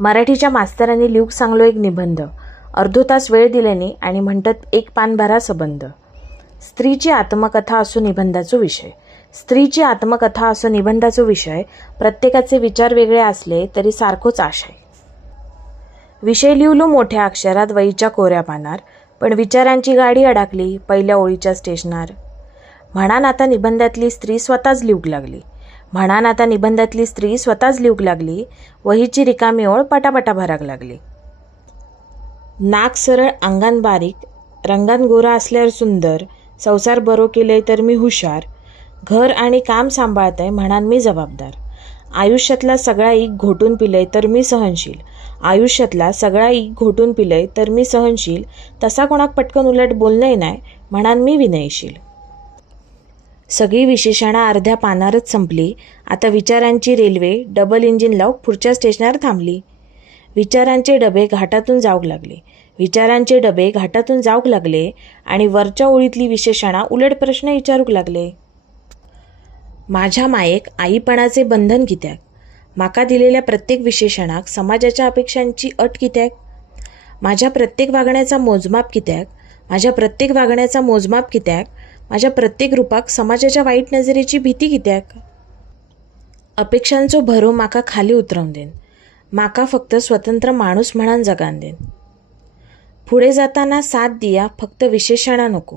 मराठीच्या मास्तरांनी लिहूक सांगलो एक निबंध. अर्धो तास वेळ दिल्याने आणि म्हणतात एक पान भरा सबंध. स्त्रीची आत्मकथा असो निबंधाचो विषय. स्त्रीची आत्मकथा असो निबंधाचो विषय. प्रत्येकाचे विचार वेगळे असले तरी सारखोच आशय. विषय लिहिलो मोठ्या अक्षरात वहीच्या कोऱ्या पानार, पण विचारांची गाडी अडकली पहिल्या ओळीच्या स्टेशनार. म्हणान आता निबंधातली स्त्री स्वतःच लिहूक लागली. म्हणान आता निबंधातली स्त्री स्वतःच लिहूक लागली. वहीची रिकामी ओळ पटापटा भराक लागली. नाक सरळ अंगान बारीक, रंगान गोरा असल्यावर सुंदर, संसार बरो केलंय तर मी हुशार, घर आणि काम सांभाळतंय म्हणान मी जबाबदार, आयुष्यातला सगळा इक घोटून पिलंय तर मी सहनशील, आयुष्यातला सगळा इक घोटून पिलंय तर मी सहनशील, तसा कोणाक पटकन उलट बोलणंय नाही म्हणान मी विनयशील. सगळी विशेषणा अर्ध्या पानारच संपली. आता विचारांची रेल्वे डबल इंजिन लावून पुढच्या स्टेशनावर थांबली. विचारांचे डबे घाटातून जाऊक लागले. विचारांचे डबे घाटातून जाऊक लागले आणि वरच्या ओळीतली विशेषणा उलट प्रश्न विचारूक लागले. माझ्या मायेक आईपणाचे बंधन कित्याक? माका दिलेल्या प्रत्येक विशेषणाक समाजाच्या अपेक्षांची अट कित्याक? माझ्या प्रत्येक वागण्याचा मोजमाप कित्याक? माझ्या प्रत्येक वागण्याचा मोजमाप कित्याक? माझ्या प्रत्येक रूपाक समाजाच्या वाईट नजरेची भीती कित्याक? अपेक्षांचो भरो माका खाली उतरवून देन. माका फक्त स्वतंत्र माणूस म्हणान जगान देन. पुढे जाताना साथ दिया फक्त विशेषणा नको.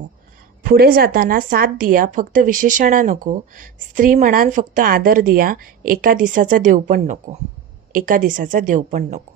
पुढे जाताना साथ दिया फक्त विशेषणा नको. स्त्री म्हणान फक्त आदर दिया, एका दिसाचा देव पण नको. एका दिसाचा देव पण नको.